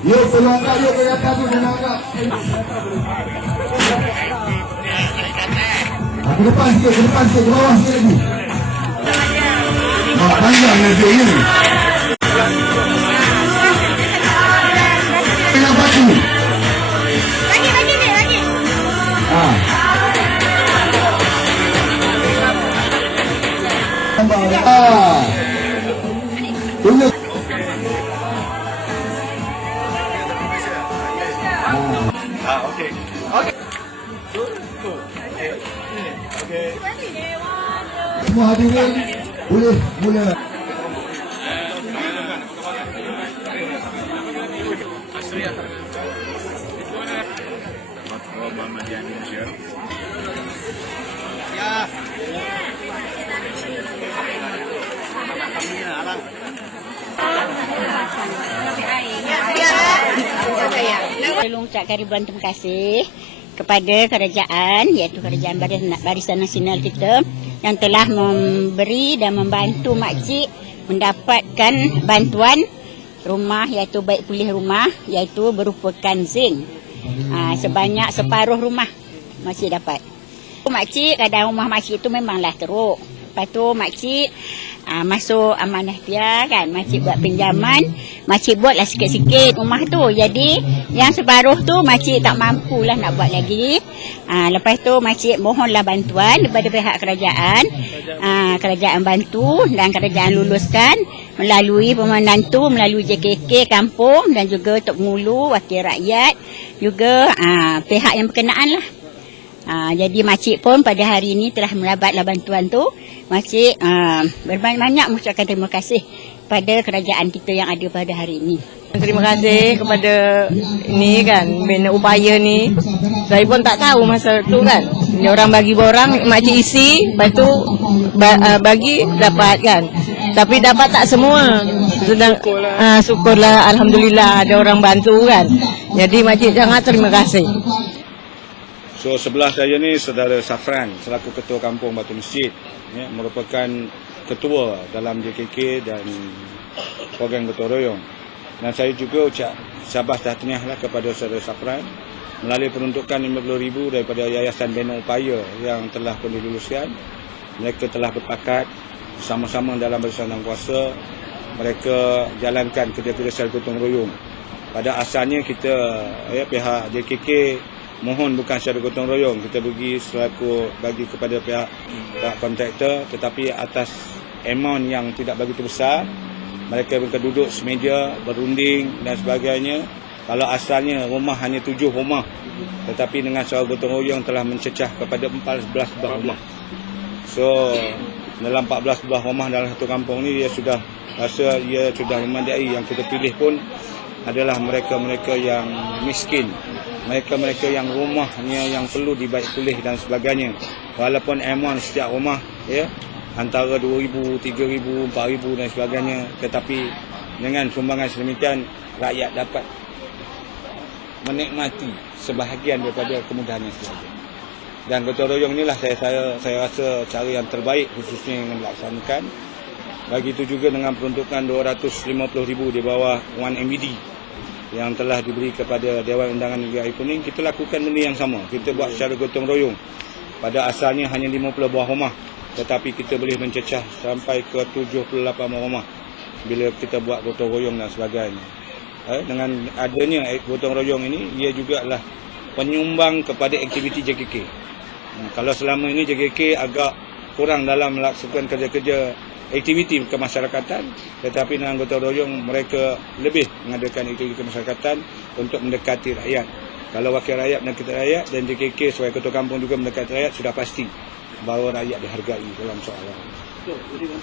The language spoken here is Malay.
Yuk selangkah, yuk ke atas, yuk selangkah. Ke depan sikit, ke bawah sikit lagi. Panjang nanti ini. Yang batu. Lagi. Tunjuk. Okey. Semua hadirin boleh mula. Saya mengucapkan ribuan terima kasih kepada kerajaan, iaitu Kerajaan Barisan Nasional kita yang telah memberi dan membantu makcik mendapatkan bantuan rumah, iaitu baik pulih rumah, iaitu berupakan zinc. Sebanyak separuh rumah makcik dapat. Makcik, keadaan rumah makcik itu memanglah teruk. Lepas tu makcik masuk amanah dia kan, makcik buat pinjaman, makcik buatlah sikit-sikit rumah tu. Jadi yang separuh tu makcik tak mampulah nak buat lagi. Lepas tu makcik mohonlah bantuan daripada pihak kerajaan. Kerajaan bantu dan kerajaan luluskan melalui pemandan tu, melalui JKK kampung dan juga Tok Mulu, wakil rakyat, juga pihak yang berkenaan lah. Jadi makcik pun pada hari ini telah mendabatlah bantuan tu. Makcik berbanyak-banyak mengucapkan terima kasih pada kerajaan kita yang ada pada hari ini. Terima kasih kepada ini kan, bina upaya ni. Saya pun tak tahu masa tu kan. Dia orang bagi borang, makcik isi, lepas tu bagi dapat kan. Tapi dapat tak semua. Syukurlah, alhamdulillah ada orang bantu kan. Jadi makcik sangat terima kasih. So sebelah saya ni saudara Safran selaku ketua kampung Batu Masjid, ya, merupakan ketua dalam JKK dan program gotong royong. Dan saya juga ucap syabas tahniahlah kepada saudara Safran melalui peruntukan RM50,000 daripada Yayasan Bina Upaya yang telah pun diluluskan. Mereka telah berpakat bersama-sama dalam barisan kuasa, mereka jalankan kerja-kerja secara gotong royong. Pada asalnya kita, pihak JKK mohon bukan secara gotong royong, kita bagi kepada pihak kontraktor, tetapi atas amount yang tidak begitu besar, mereka duduk semeja, berunding dan sebagainya. Kalau asalnya rumah hanya 7 rumah, tetapi dengan secara gotong royong telah mencecah kepada 14 buah rumah. So dalam 14 buah rumah dalam satu kampung ni, dia sudah rasa ia sudah memadai. Yang kita pilih pun adalah mereka-mereka yang miskin, mereka-mereka yang rumahnya yang perlu dibaik pulih dan sebagainya. Walaupun amount setiap rumah antara RM2,000, RM3,000, RM4,000 dan sebagainya, tetapi dengan sumbangan sedemikian rakyat dapat menikmati sebahagian daripada kemudahan yang sedia. Dan gotong royong inilah saya rasa cara yang terbaik khususnya yang dilaksanakan. Begitu juga dengan peruntukan RM250,000 di bawah 1MBD yang telah diberi kepada Dewan Undangan Negeri Air Pening. Kita lakukan benda yang sama. Kita buat secara gotong royong. Pada asalnya hanya 50 buah rumah, tetapi kita boleh mencecah sampai ke 78 rumah bila kita buat gotong royong dan sebagainya. Dengan adanya gotong royong ini, ia juga adalah penyumbang kepada aktiviti JKK. Kalau selama ini JKK agak kurang dalam melaksanakan kerja-kerja aktiviti kemasyarakatan, tetapi dengan gotong royong mereka lebih mengadakan aktiviti kemasyarakatan untuk mendekati rakyat. Kalau wakil rakyat mendekati rakyat dan JKK sebagai ketua kampung juga mendekati rakyat, sudah pasti bahawa rakyat dihargai dalam soalan.